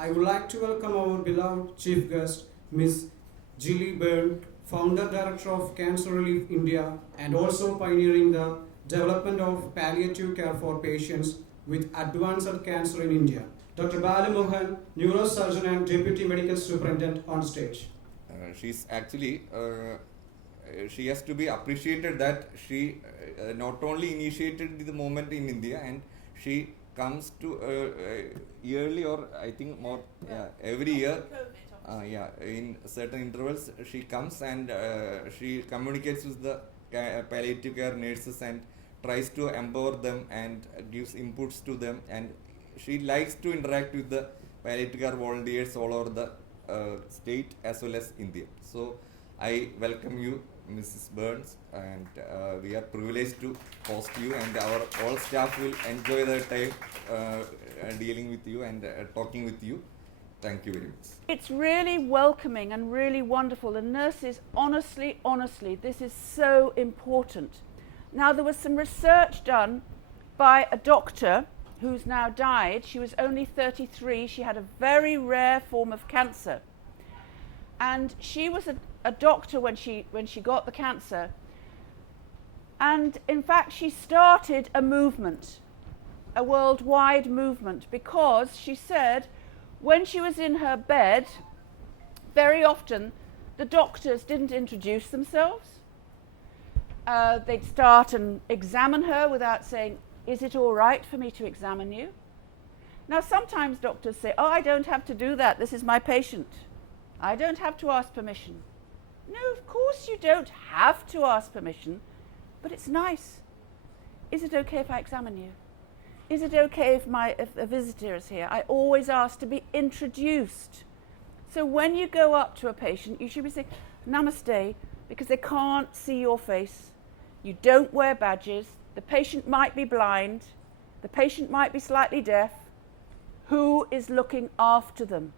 I would like to welcome our beloved chief guest, Ms. Gilly Byrne, founder director of Cancer Relief India and also pioneering the development of palliative care for patients with advanced cancer in India. Dr. Balamohan, neurosurgeon and deputy medical superintendent on stage. She's actually she has to be appreciated that she not only initiated the movement in India, and she comes to yearly, or I think more every year, in certain intervals she comes and she communicates with the palliative care nurses and tries to empower them and gives inputs to them, and she likes to interact with the palliative care volunteers all over the state as well as India. So I welcome you, Mrs. Burns, and we are privileged to host you, and our all staff will enjoy their time dealing with you and talking with you. Thank you very much. It's really welcoming and really wonderful. The nurses, honestly, this is so important. Now, there was some research done by a doctor who's now died. She was only 33. She had a very rare form of cancer. And she was a doctor when she got the cancer. And in fact, she started a movement, a worldwide movement, because she said when she was in her bed, very often the doctors didn't introduce themselves. They'd start and examine her without saying, "Is it all right for me to examine you?" Now, sometimes doctors say, "Oh, I don't have to do that. This is my patient. I don't have to ask permission." No, of course you don't have to ask permission, but it's nice. Is it okay if I examine you? Is it okay if a visitor is here? I always ask to be introduced. So when you go up to a patient, you should be saying, "Namaste," because they can't see your face. You don't wear badges. The patient might be blind. The patient might be slightly deaf. Who is looking after them?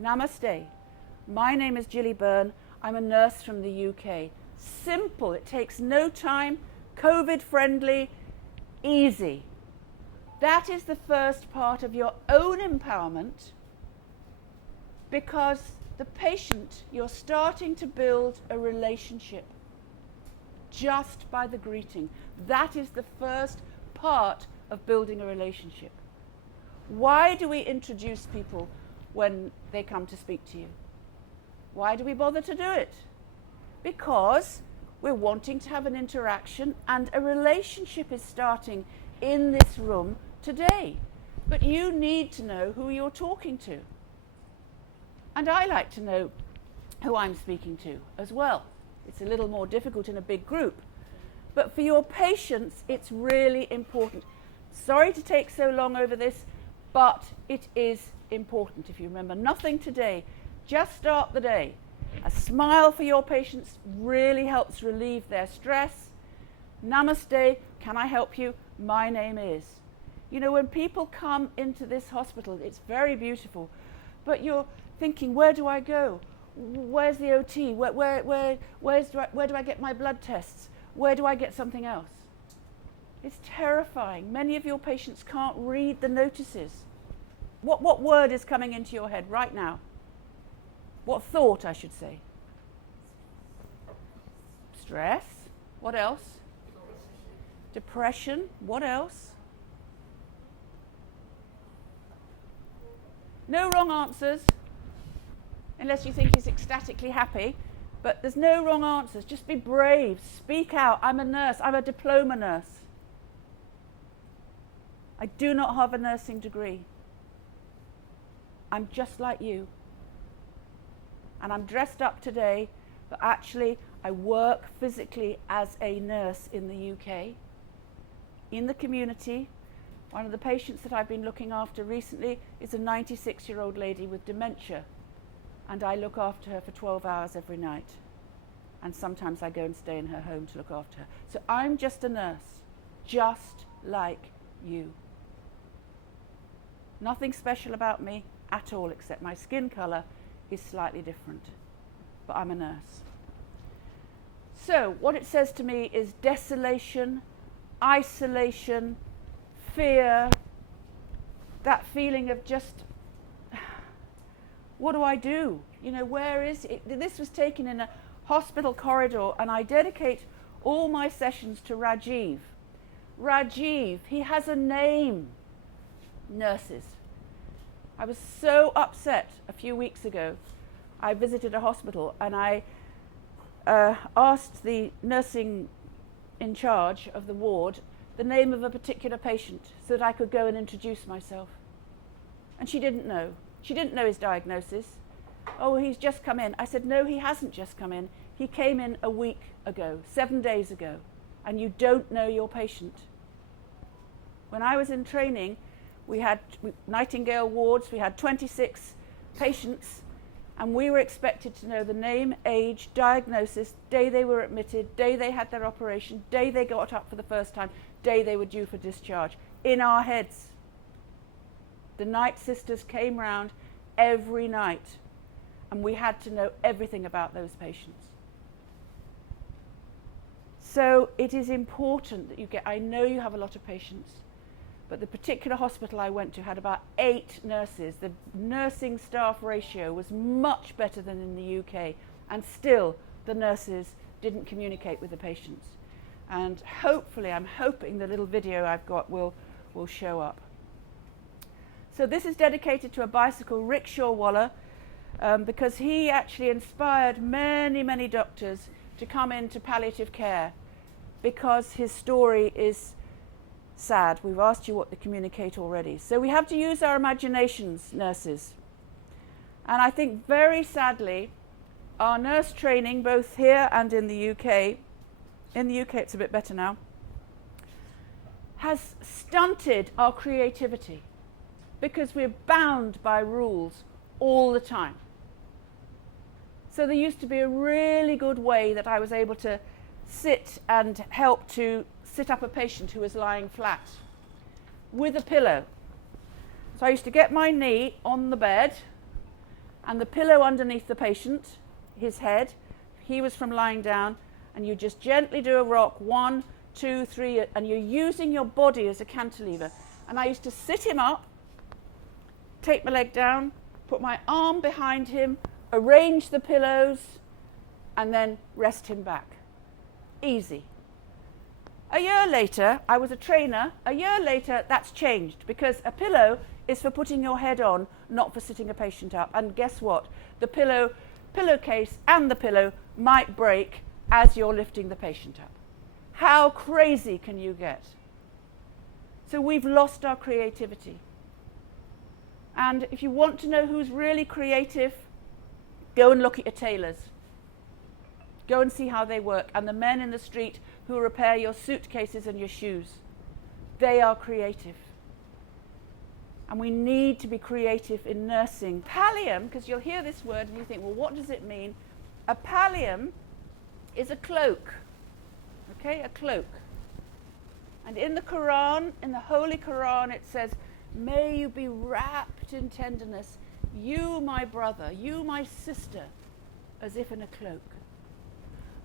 Namaste. My name is Gilly Byrne. I'm a nurse from the UK. Simple. It takes no time. COVID friendly. Easy. That is the first part of your own empowerment, because the patient, you're starting to build a relationship just by the greeting. That is the first part of building a relationship. Why do we introduce people when they come to speak to you? Why do we bother to do it? Because we're wanting to have an interaction, and a relationship is starting in this room today. But you need to know who you're talking to. And I like to know who I'm speaking to as well. It's a little more difficult in a big group. But for your patients, it's really important. Sorry to take so long over this, but it is important. If you remember nothing today, just start the day. A smile for your patients really helps relieve their stress. Namaste, can I help you? My name is. You know, when people come into this hospital, it's very beautiful, but you're thinking, where do I go? Where's the OT? Where do I get my blood tests? Where do I get something else? It's terrifying. Many of your patients can't read the notices. What word is coming into your head right now? What thought, I should say? Stress. What else? Depression. What else? No wrong answers, unless you think he's ecstatically happy. But there's no wrong answers. Just be brave. Speak out. I'm a nurse. I'm a diploma nurse. I do not have a nursing degree. I'm just like you. And I'm dressed up today, but actually I work physically as a nurse in the UK, in the community. One of the patients that I've been looking after recently is a 96-year-old lady with dementia, and I look after her for 12 hours every night. And sometimes I go and stay in her home to look after her. So I'm just a nurse, just like you. Nothing special about me at all, except my skin colour is slightly different, but I'm a nurse. So what it says to me is desolation, isolation, fear, that feeling of just, what do I do? You know, where is it? This was taken in a hospital corridor, and I dedicate all my sessions to Rajiv. Rajiv, he has a name. Nurses. I was so upset a few weeks ago. I visited a hospital and I asked the nursing in charge of the ward the name of a particular patient so that I could go and introduce myself. And she didn't know. She didn't know his diagnosis. Oh, he's just come in. I said, no, he hasn't just come in. He came in a week ago, 7 days ago, and you don't know your patient. When I was in training, we had Nightingale wards, we had 26 patients, and we were expected to know the name, age, diagnosis, day they were admitted, day they had their operation, day they got up for the first time, day they were due for discharge, in our heads. The night sisters came round every night, and we had to know everything about those patients. So it is important that you get, I know you have a lot of patients, but the particular hospital I went to had about 8 nurses. The nursing staff ratio was much better than in the UK, and still the nurses didn't communicate with the patients. And hopefully, I'm hoping the little video I've got will show up. So this is dedicated to a bicycle rickshawwala, because he actually inspired many, many doctors to come into palliative care, because his story is sad. We've asked you what to communicate already. So we have to use our imaginations, nurses. And I think very sadly, our nurse training, both here and in the UK it's a bit better now, has stunted our creativity because we're bound by rules all the time. So there used to be a really good way that I was able to sit and help to sit up a patient who was lying flat with a pillow. So I used to get my knee on the bed and the pillow underneath the patient, his head. He was from lying down, and you just gently do a rock, 1, 2, 3, and you're using your body as a cantilever. And I used to sit him up, take my leg down, put my arm behind him, arrange the pillows, and then rest him back. Easy. A year later, I was a trainer. A year later, that's changed, because a pillow is for putting your head on, not for sitting a patient up. And guess what? The pillowcase and the pillow might break as you're lifting the patient up. How crazy can you get? So we've lost our creativity. And if you want to know who's really creative, go and look at your tailors. Go and see how they work. And the men in the street who repair your suitcases and your shoes. They are creative. And we need to be creative in nursing. Pallium, because you'll hear this word and you think, well, what does it mean? A pallium is a cloak. Okay, a cloak. And in the Quran, in the Holy Quran, it says, may you be wrapped in tenderness, you my brother, you my sister, as if in a cloak.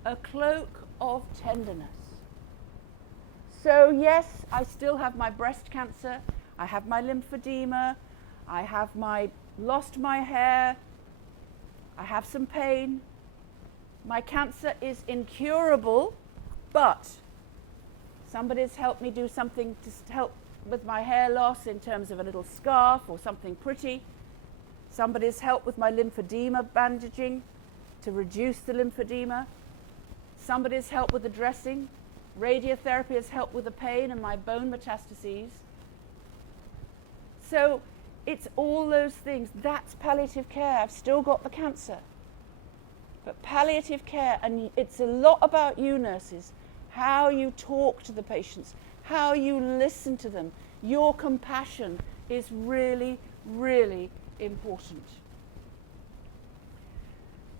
A cloak of tenderness. So yes, I still have my breast cancer, I have my lymphedema, I have lost my hair, I have some pain. My cancer is incurable, but somebody's helped me do something to help with my hair loss in terms of a little scarf or something pretty. Somebody's helped with my lymphedema bandaging to reduce the lymphedema. Somebody's helped with the dressing. Radiotherapy has helped with the pain and my bone metastases. So it's all those things. That's palliative care. I've still got the cancer. But palliative care, and it's a lot about you nurses, how you talk to the patients, how you listen to them. Your compassion is really, really important.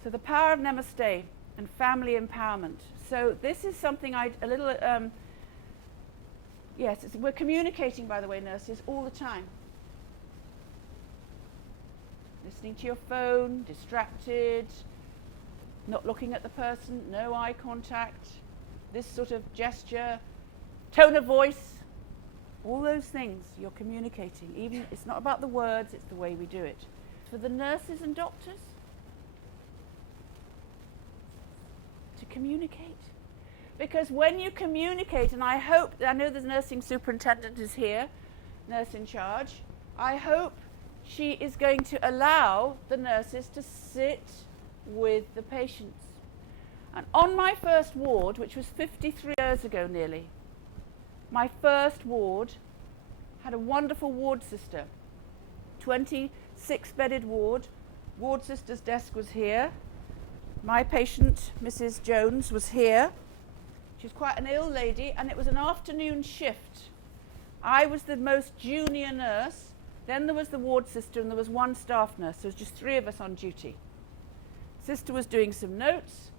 So the power of Namaste and family empowerment. So this is something yes, we're communicating, by the way, nurses, all the time. Listening to your phone, distracted, not looking at the person, no eye contact, this sort of gesture, tone of voice, All those things you're communicating. Even it's not about the words, it's the way we do it. For the nurses and doctors to communicate. Because when you communicate, and I know the nursing superintendent is here, nurse in charge, I hope she is going to allow the nurses to sit with the patients. And on my first ward, which was 53 years ago nearly, my first ward had a wonderful ward sister, 26-bedded ward. Ward sister's desk was here. My patient, Mrs. Jones, was here. She was quite an ill lady, and it was an afternoon shift. I was the most junior nurse, then there was the ward sister, and there was one staff nurse. So there was just 3 of us on duty. Sister was doing some notes,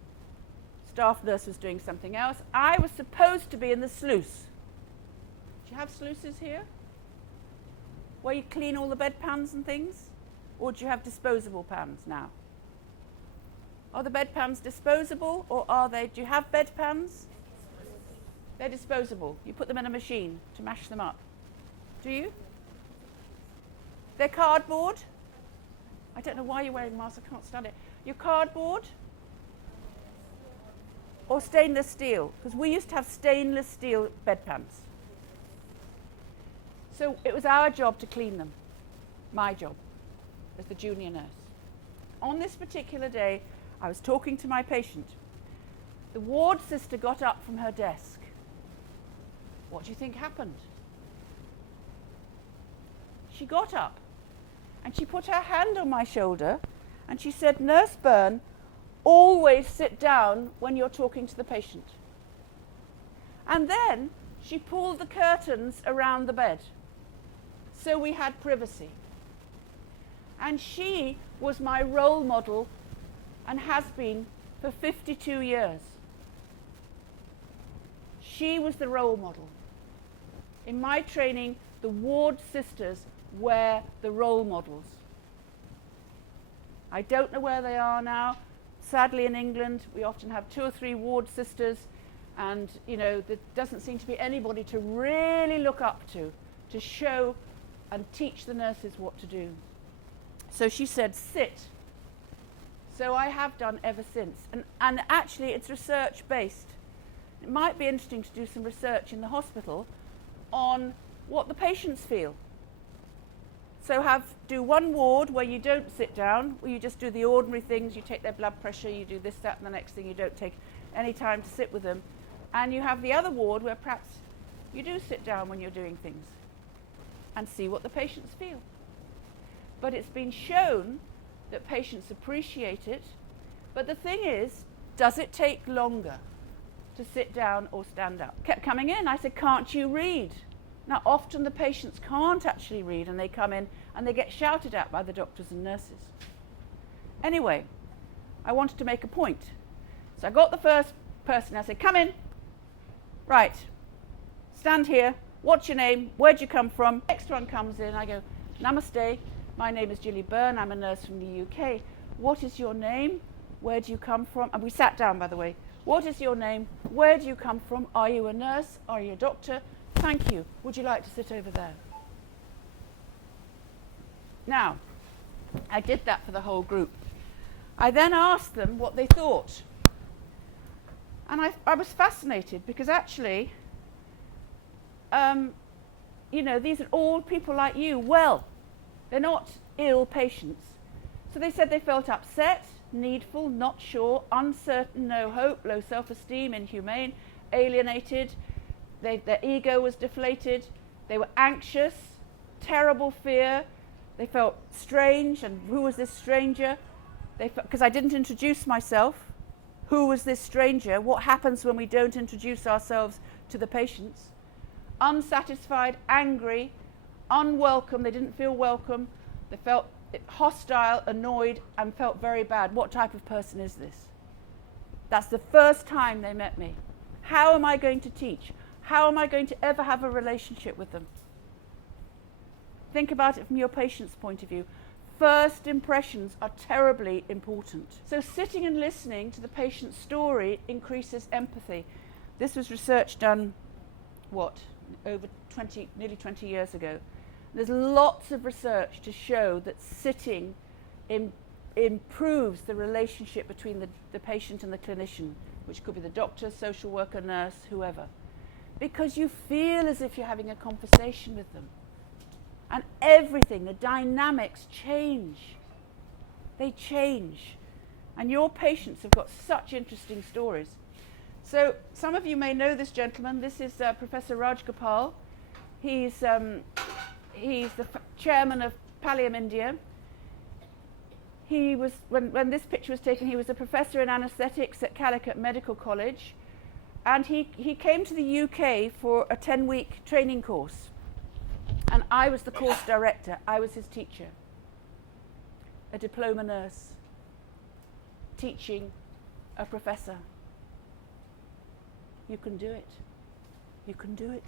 staff nurse was doing something else. I was supposed to be in the sluice. Do you have sluices here? Where you clean all the bedpans and things? Or do you have disposable pans now? Are the bedpans disposable, or do you have bedpans? They're disposable. You put them in a machine to mash them up. Do you? They're cardboard. I don't know why you're wearing masks. I can't stand it. You're cardboard or stainless steel? Because we used to have stainless steel bedpans. So it was our job to clean them. My job as the junior nurse. On this particular day, I was talking to my patient. The ward sister got up from her desk. What do you think happened? She got up and she put her hand on my shoulder and she said, "Nurse Byrne, always sit down when you're talking to the patient." And then she pulled the curtains around the bed so we had privacy. And she was my role model and has been for 52 years. She was the role model. In my training, the ward sisters were the role models. I don't know where they are now. Sadly, in England, we often have 2 or 3 ward sisters, and there doesn't seem to be anybody to really look up to show and teach the nurses what to do. So she said, "Sit." So I have done ever since. And actually, it's research-based. It might be interesting to do some research in the hospital on what the patients feel. So do one ward where you don't sit down, where you just do the ordinary things. You take their blood pressure, you do this, that, and the next thing. You don't take any time to sit with them. And you have the other ward where perhaps you do sit down when you're doing things and see what the patients feel. But it's been shown that patients appreciate it. But the thing is, does it take longer to sit down or stand up? Kept coming in. I said, "Can't you read?" Now, often the patients can't actually read, and they come in and they get shouted at by the doctors and nurses. Anyway, I wanted to make a point. So I got the first person. I said, "Come in. Right. Stand here. What's your name? Where'd you come from?" Next one comes in. I go, "Namaste. My name is Gilly Byrne. I'm a nurse from the UK. What is your name? Where do you come from?" And we sat down, by the way. "What is your name? Where do you come from? Are you a nurse? Are you a doctor? Thank you. Would you like to sit over there?" Now, I did that for the whole group. I then asked them what they thought. And I was fascinated because actually, these are all people like you. Well, they're not ill patients. So they said they felt upset, needful, not sure, uncertain, no hope, low self-esteem, inhumane, alienated. Their ego was deflated. They were anxious, terrible fear. They felt strange, and who was this stranger? Because I didn't introduce myself. Who was this stranger? What happens when we don't introduce ourselves to the patients? Unsatisfied, angry, unwelcome. They didn't feel welcome. They felt hostile, annoyed, and felt very bad. What type of person is this? That's the first time they met me. How am I going to teach? How am I going to ever have a relationship with them? Think about it from your patient's point of view. First impressions are terribly important. So sitting and listening to the patient's story increases empathy. This was research done, nearly 20 years ago. There's lots of research to show that sitting improves the relationship between the patient and the clinician, which could be the doctor, social worker, nurse, whoever. Because you feel as if you're having a conversation with them. And everything, the dynamics change. They change. And your patients have got such interesting stories. So some of you may know this gentleman. This is Professor Raj Gopal. He's the chairman of Pallium India. He was, when this picture was taken, he was a professor in anaesthetics at Calicut Medical College. And he came to the UK for a 10-week training course. And I was the course director. I was his teacher. A diploma nurse teaching a professor. You can do it. You can do it.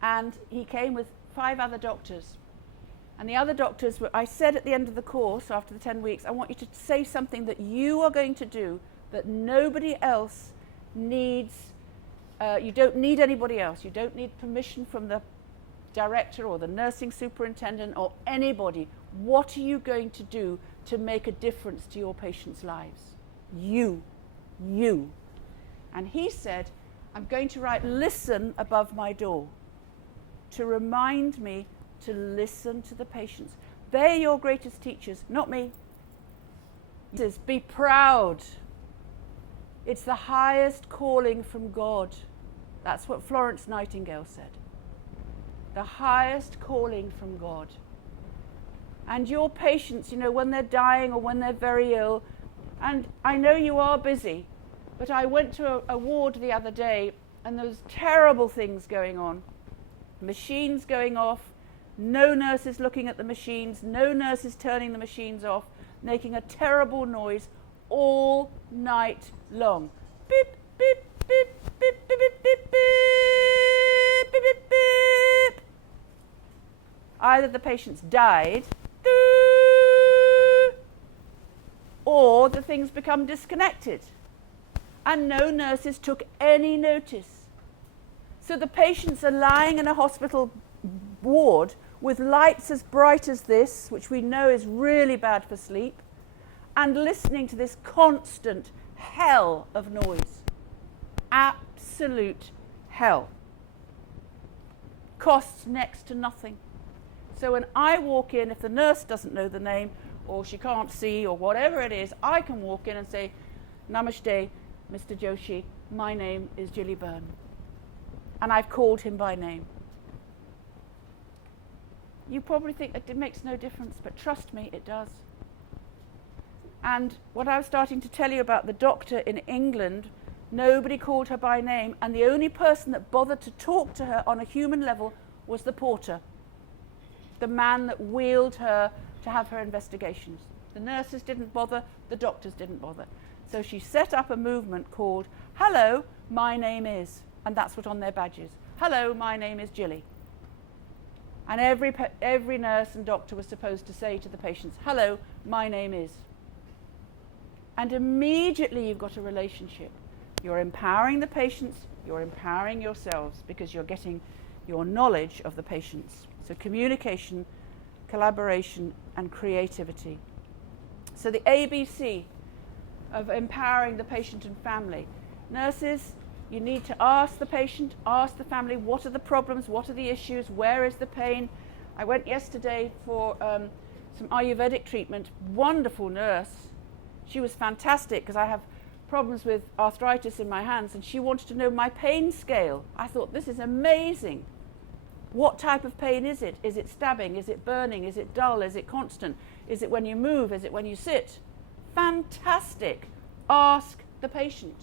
And he came with 5 other doctors. And the other doctors were, I said at the end of the course, after the 10 weeks, I want you to say something that you are going to do that nobody else needs. You don't need anybody else. You don't need permission from the director or the nursing superintendent or anybody. What are you going to do to make a difference to your patients' lives? You. And he said, I'm going to write "listen" above my door to remind me to listen to the patients. They're your greatest teachers, not me. He says, be proud. It's the highest calling from God. That's what Florence Nightingale said. The highest calling from God. And your patients, you know, when they're dying or when they're very ill, and I know you are busy, but I went to a ward the other day and there was terrible things going on. Machines going off, no nurses looking at the machines, no nurses turning the machines off, making a terrible noise all night long. Beep, beep, beep, beep, beep, beep, beep, beep, beep, beep, beep. Either the patients died, or the things become disconnected. And no nurses took any notice. So the patients are lying in a hospital ward with lights as bright as this, which we know is really bad for sleep, and listening to this constant hell of noise. Absolute hell. Costs next to nothing. So when I walk in, if the nurse doesn't know the name, or she can't see, or whatever it is, I can walk in and say, Namaste, Mr. Joshi, my name is Gilly Byrne. And I've called him by name. You probably think it makes no difference, but trust me, it does. And what I was starting to tell you about the doctor in England, nobody called her by name, and the only person that bothered to talk to her on a human level was the porter, the man that wheeled her to have her investigations. The nurses didn't bother, the doctors didn't bother. So she set up a movement called, hello, my name is, and that's what on their badges. Hello, my name is Gilly. And every nurse and doctor was supposed to say to the patients, hello, my name is. And immediately you've got a relationship. You're empowering the patients, you're empowering yourselves, because you're getting your knowledge of the patients. So communication, collaboration, and creativity. So the ABC of empowering the patient and family. Nurses, you need to ask the patient, ask the family, what are the problems, what are the issues, where is the pain? I went yesterday for some Ayurvedic treatment. Wonderful nurse. She was fantastic because I have problems with arthritis in my hands, and she wanted to know my pain scale. I thought, this is amazing. What type of pain is it? Is it stabbing? Is it burning? Is it dull? Is it constant? Is it when you move? Is it when you sit? Fantastic. Ask the patient.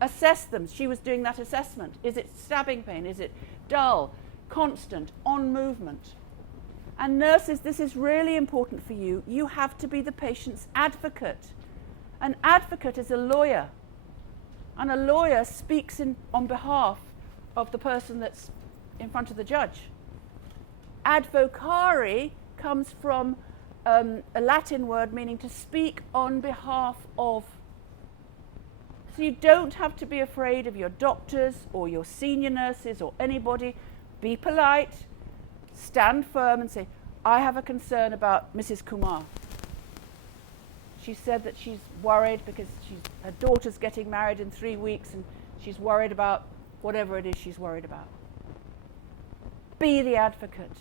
Assess them. She was doing that assessment. Is it stabbing pain? Is it dull, constant, on movement? And nurses, this is really important for you. You have to be the patient's advocate. An advocate is a lawyer. And a lawyer speaks on behalf of the person that's in front of the judge. Advocare comes from a Latin word meaning to speak on behalf of. So you don't have to be afraid of your doctors or your senior nurses or anybody. Be polite, stand firm and say, I have a concern about Mrs. Kumar. She said that she's worried because her daughter's getting married in 3 weeks and she's worried about whatever it is she's worried about. Be the advocate.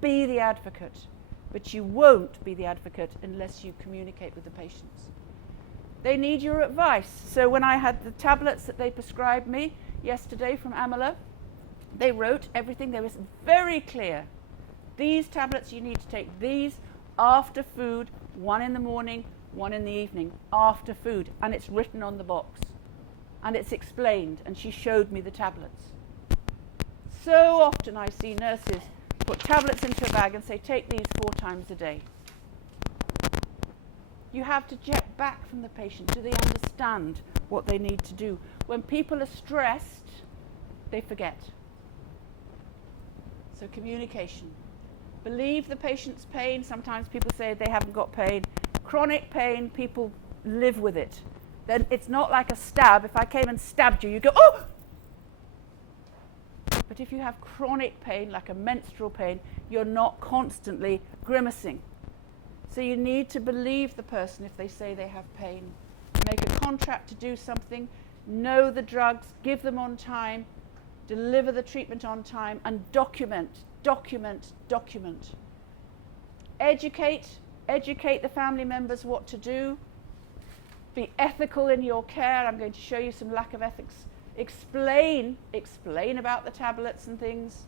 Be the advocate. But you won't be the advocate unless you communicate with the patients. They need your advice. So when I had the tablets that they prescribed me yesterday from Amala, they wrote everything. They were very clear. These tablets, you need to take these after food, 1 in the morning, 1 in the evening, after food. And it's written on the box. And it's explained. And she showed me the tablets. So often I see nurses put tablets into a bag and say, take these 4 times a day. You have to check back from the patient. Do they understand what they need to do? When people are stressed, they forget. So communication. Believe the patient's pain. Sometimes people say they haven't got pain. Chronic pain, people live with it. Then it's not like a stab. If I came and stabbed you, you go, oh! But if you have chronic pain, like a menstrual pain, you're not constantly grimacing. So you need to believe the person if they say they have pain. Make a contract to do something, know the drugs, give them on time, deliver the treatment on time, and document, document, document. Educate the family members what to do. Be ethical in your care. I'm going to show you some lack of ethics. Explain about the tablets and things.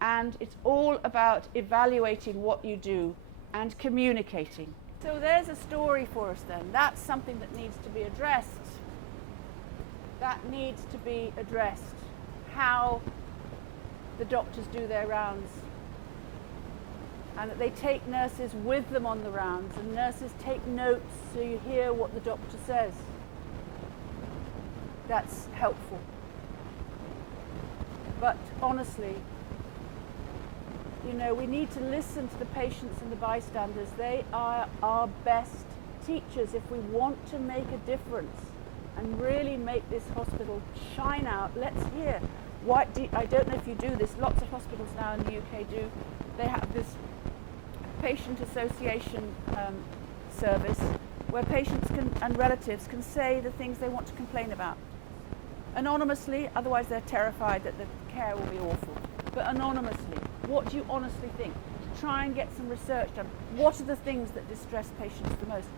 And it's all about evaluating what you do and communicating. So there's a story for us then. That's something that needs to be addressed. That needs to be addressed. How the doctors do their rounds. And that they take nurses with them on the rounds, and nurses take notes so you hear what the doctor says. That's helpful. But honestly, you know, we need to listen to the patients and the bystanders. They are our best teachers if we want to make a difference and really make this hospital shine out. Let's hear. I don't know if you do this. Lots of hospitals now in the UK do. They have this patient association service where patients and relatives can say the things they want to complain about. Anonymously, otherwise they're terrified that the care will be awful. But anonymously, what do you honestly think? Try and get some research done. What are the things that distress patients the most?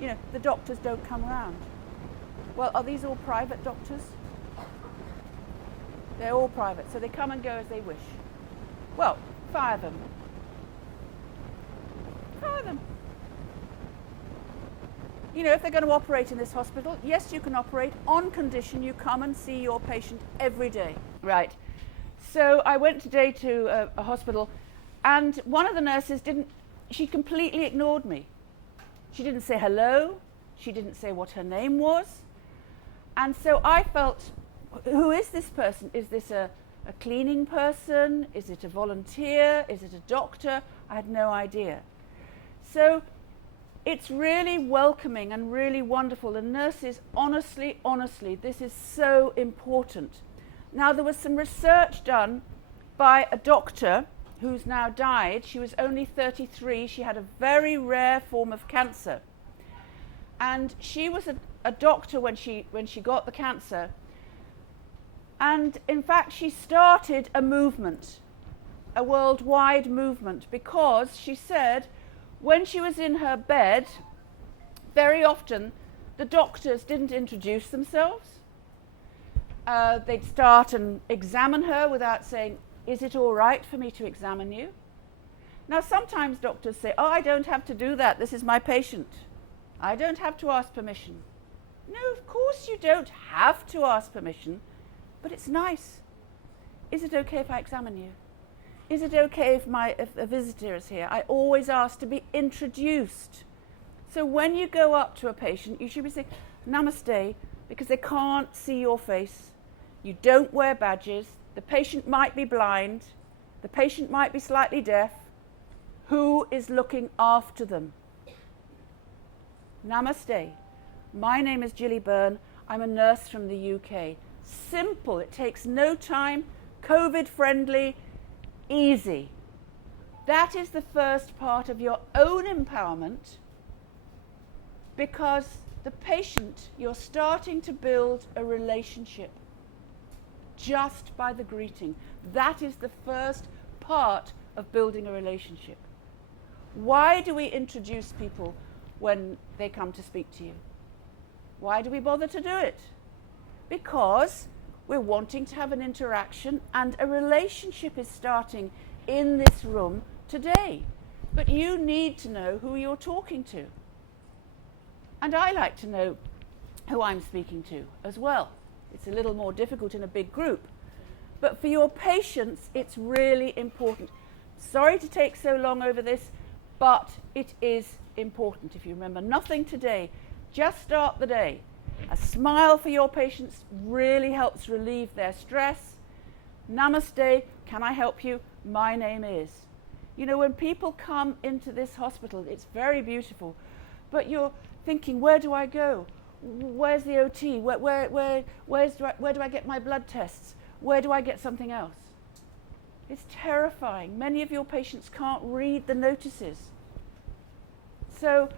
You know, the doctors don't come around. Well, are these all private doctors? They're all private, so they come and go as they wish. Well, fire them. Fire them. You know, if they're going to operate in this hospital, yes, you can operate on condition you come and see your patient every day. Right. So I went today to a hospital, and one of the nurses she completely ignored me. She didn't say hello. She didn't say what her name was. And so I felt, who is this person? Is this a cleaning person? Is it a volunteer? Is it a doctor? I had no idea. So it's really welcoming and really wonderful. And nurses, honestly, this is so important. Now, there was some research done by a doctor who's now died. She was only 33. She had a very rare form of cancer. And she was a doctor when she got the cancer. And in fact, she started a movement, a worldwide movement, because she said when she was in her bed, very often the doctors didn't introduce themselves. They'd start and examine her without saying, is it all right for me to examine you? Now, sometimes doctors say, oh, I don't have to do that. This is my patient. I don't have to ask permission. No, of course you don't have to ask permission, but it's nice. Is it okay if I examine you? Is it okay if a visitor is here? I always ask to be introduced. So when you go up to a patient, you should be saying, namaste, because they can't see your face. You don't wear badges. The patient might be blind. The patient might be slightly deaf. Who is looking after them? Namaste. My name is Gilly Byrne. I'm a nurse from the UK. Simple, it takes no time, COVID friendly, easy. That is the first part of your own empowerment, because the patient, you're starting to build a relationship just by the greeting. That is the first part of building a relationship. Why do we introduce people when they come to speak to you? Why do we bother to do it? Because we're wanting to have an interaction, and a relationship is starting in this room today. But you need to know who you're talking to. And I like to know who I'm speaking to as well. It's a little more difficult in a big group. But for your patients, it's really important. Sorry to take so long over this, but it is important. If you remember nothing today, just start the day. A smile for your patients really helps relieve their stress. Namaste, can I help you? My name is. You know, when people come into this hospital, it's very beautiful, but you're thinking, where do I go? Where's the OT? Where do I get my blood tests? Where do I get something else? It's terrifying. Many of your patients can't read the notices. So,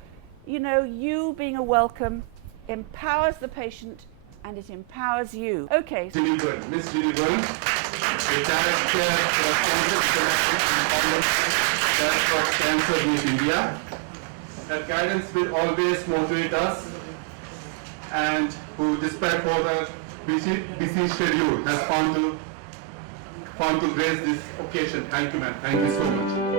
you know, you being a welcome empowers the patient, and it empowers you. Okay. Gilly Byrne, Miss Gilly Byrne, retired chair of Cancer International and of Cancer News India. Her guidance will always motivate us, and who, despite for the busy schedule, has found to grace this occasion. Thank you, ma'am. Thank you so much.